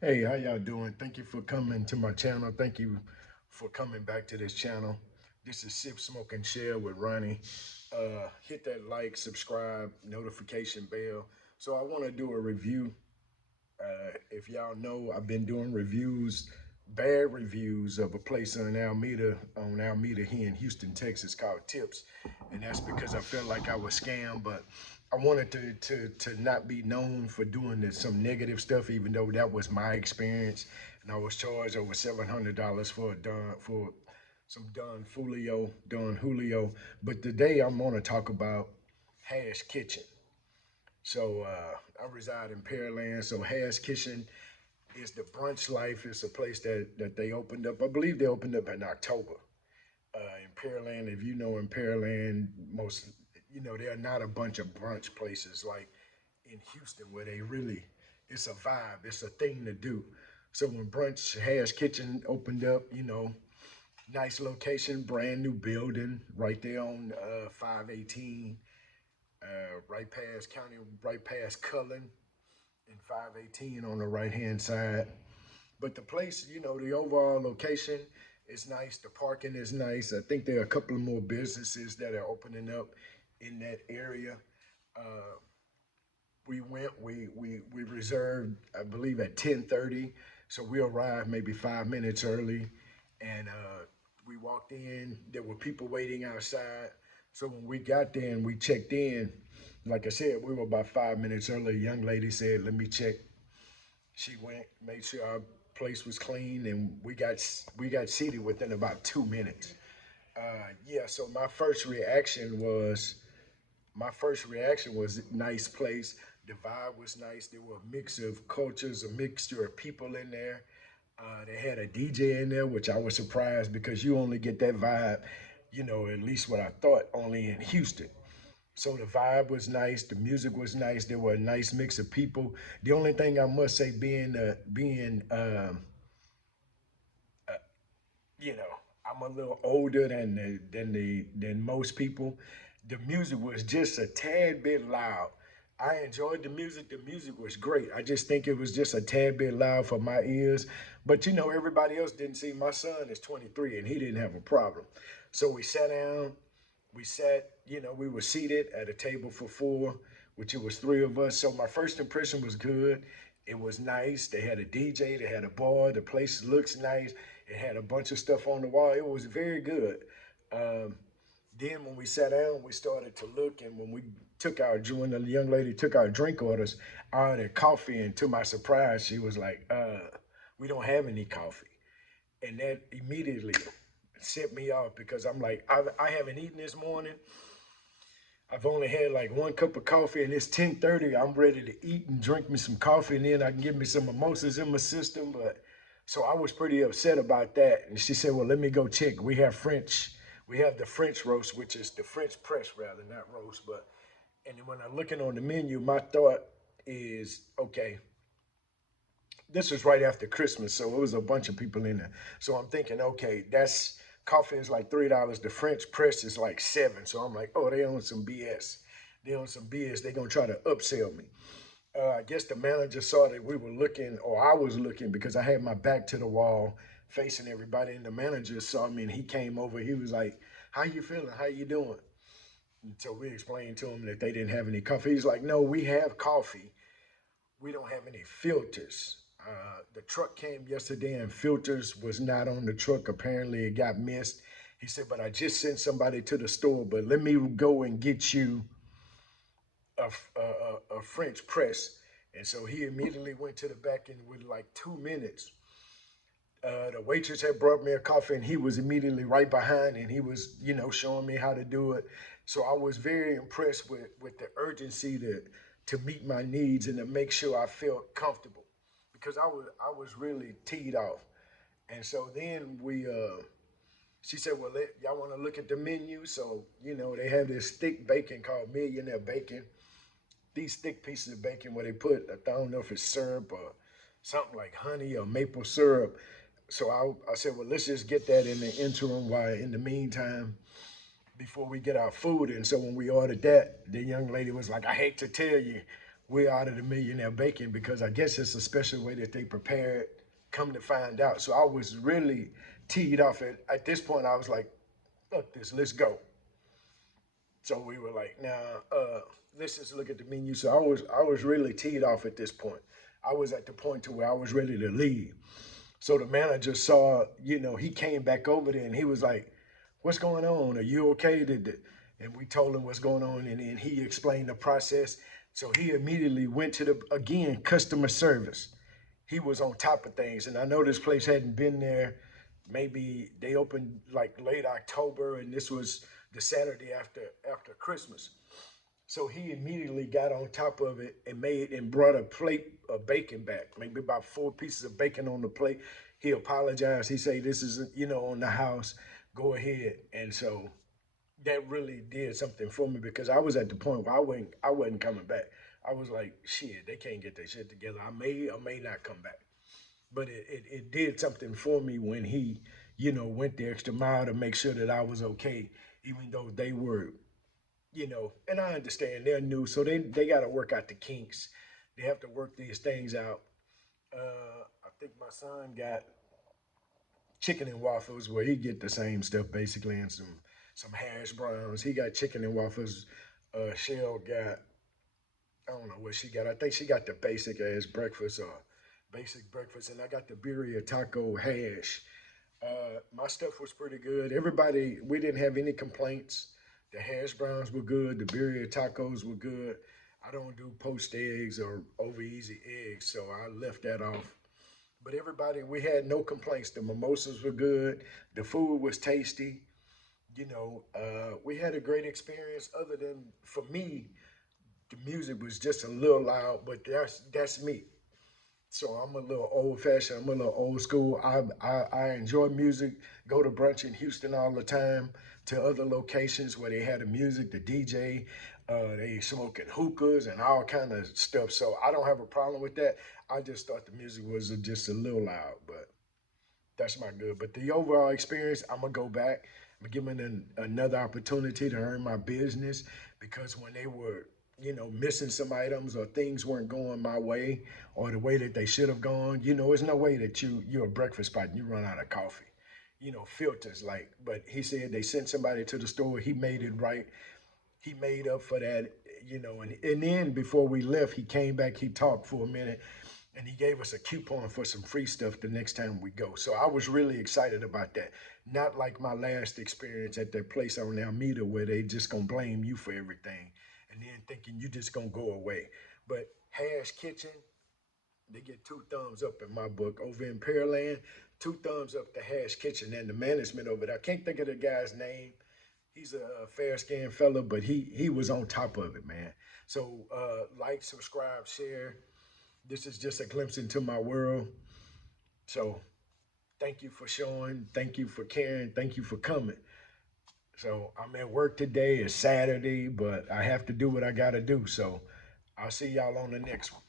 Hey, how y'all doing? Thank you for coming to my channel. Thank you for coming back to this channel. This is Sip, Smoke, and Share with Ronnie. Hit that like, subscribe, notification bell. So I want to do a review. If y'all know, I've been doing reviews, bad reviews of a place on Alameda here in Houston, Texas called Tips. And that's because I felt like I was scammed, but I wanted to not be known for doing some negative stuff, even though that was my experience. And I was charged over $700 for some Don Julio. But today I'm gonna talk about Hash Kitchen. So I reside in Pearland. So Hash Kitchen is the brunch life. It's a place that they opened up. I believe they opened up in October in Pearland. If you know in Pearland, there are not a bunch of brunch places like in Houston where it's a vibe, it's a thing to do. So when Brunch Hash Kitchen opened up, nice location, brand new building right there on 518, right past Cullen and 518 on the right hand side. But the place, the overall location is nice. The parking is nice. I think there are a couple of more businesses that are opening up in that area. Uh, we reserved, I believe, at 10:30, so we arrived maybe 5 minutes early, and we walked in. There were people waiting outside. So when we got there and we checked in, like I said, we were about 5 minutes early. A young lady said, "Let me check." She went, made sure our place was clean, and we got seated within about 2 minutes. Yeah, so my first reaction was nice place. The vibe was nice. There were a mix of cultures, a mixture of people in there. They had a DJ in there, which I was surprised because you only get that vibe, at least what I thought, only in Houston. So the vibe was nice, the music was nice. There were a nice mix of people. The only thing I must say, you know, I'm a little older than most people. The music was just a tad bit loud. I enjoyed the music. The music was great. I just think it was just a tad bit loud for my ears. But everybody else didn't see. My son is 23 and he didn't have a problem. So we sat down. We were seated at a table for four, which it was three of us. So my first impression was good. It was nice. They had a DJ, they had a bar. The place looks nice. It had a bunch of stuff on the wall. It was very good. Um, then when we sat down, we started to look, and when the young lady took our drink orders, I ordered coffee, and to my surprise, she was like, "We don't have any coffee," and that immediately set me off because I'm like, I haven't eaten this morning. I've only had like one cup of coffee, and it's 10:30. I'm ready to eat and drink me some coffee, and then I can get me some mimosas in my system. But so I was pretty upset about that. And she said, "Well, let me go check. We have the French roast, which is the French press rather, not roast." But and then when I'm looking on the menu, my thought is, okay, this was right after Christmas, so it was a bunch of people in there. So I'm thinking, okay, that's coffee is like $3. The French press is like 7. So I'm like, oh, they on some BS. They on some BS. They gonna try to upsell me. I guess the manager saw that we were looking, or I was looking, because I had my back to the wall, facing everybody. And the manager saw me, and he came over. He was like, "How you feeling? How you doing?" And so we explained to him that they didn't have any coffee. He's like, "No, we have coffee. We don't have any filters." The truck came yesterday and filters was not on the truck. Apparently it got missed. He said, "But I just sent somebody to the store, but let me go and get you a French press." And so he immediately went to the back, and with like 2 minutes, the waitress had brought me a coffee, and he was immediately right behind, and he was, showing me how to do it. So I was very impressed with the urgency to meet my needs and to make sure I felt comfortable, because I was really teed off. And so then she said, "Well, y'all want to look at the menu?" So they have this thick bacon called Millionaire Bacon. These thick pieces of bacon where they put, I don't know if it's syrup or something like honey or maple syrup. So I said, "Well, let's just get that in the interim, while in the meantime, before we get our food." And so when we ordered that, the young lady was like, "I hate to tell you, we ordered the millionaire bacon because I guess it's a special way that they prepare it. Come to find out, so I was really teed off. At this point, I was like, "Fuck this, let's go." So we were like, "Now, let's just look at the menu." So I was really teed off at this point. I was at the point to where I was ready to leave. So the manager saw, he came back over there and he was like, "What's going on? Are you okay?" And we told him what's going on, and then he explained the process. So he immediately went to the, again, customer service. He was on top of things, and I know this place hadn't been there. Maybe they opened like late October, and this was the Saturday after Christmas. So he immediately got on top of it and made and brought a plate of bacon back, maybe about 4 pieces of bacon on the plate. He apologized. He said, "This is, on the house. Go ahead." And so that really did something for me because I was at the point where I wasn't coming back. I was like, shit, they can't get their shit together. I may or may not come back. But it did something for me when he, went the extra mile to make sure that I was okay, even though they were, and I understand they're new, so they got to work out the kinks. They have to work these things out. I think my son got chicken and waffles, where he get the same stuff basically, and some hash browns. He got chicken and waffles. Shell got, I don't know what she got. I think she got the basic ass breakfast or basic breakfast, and I got the birria taco hash. My stuff was pretty good. Everybody, we didn't have any complaints. The hash browns were good. The birria tacos were good. I don't do poached eggs or over easy eggs, so I left that off. But everybody, we had no complaints. The mimosas were good. The food was tasty. We had a great experience. Other than for me, the music was just a little loud, but that's me. So I'm a little old fashioned. I'm a little old school. I enjoy music. Go to brunch in Houston all the time. To other locations where they had the music, the DJ, they smoking hookahs and all kind of stuff. So I don't have a problem with that. I just thought the music was just a little loud, but that's my good. But the overall experience, I'm gonna go back. I'm giving another opportunity to earn my business because when they were, missing some items or things weren't going my way or the way that they should have gone, there's no way that you're a breakfast spot and you run out of coffee. Filters like. But he said they sent somebody to the store. He made it right. He made up for that, and then before we left, he came back. He talked for a minute and he gave us a coupon for some free stuff the next time we go. So I was really excited about that. Not like my last experience at that place on Alameda where they just gonna blame you for everything and then thinking you just gonna go away. But Hash Kitchen, they get 2 thumbs up in my book. Over in Pearland, 2 thumbs up to Hash Kitchen and the management over there. I can't think of the guy's name. He's a fair skinned fella, but he was on top of it, man. So like, subscribe, share. This is just a glimpse into my world. So thank you for showing. Thank you for caring. Thank you for coming. So I'm at work today. It's Saturday, but I have to do what I got to do. So I'll see y'all on the next one.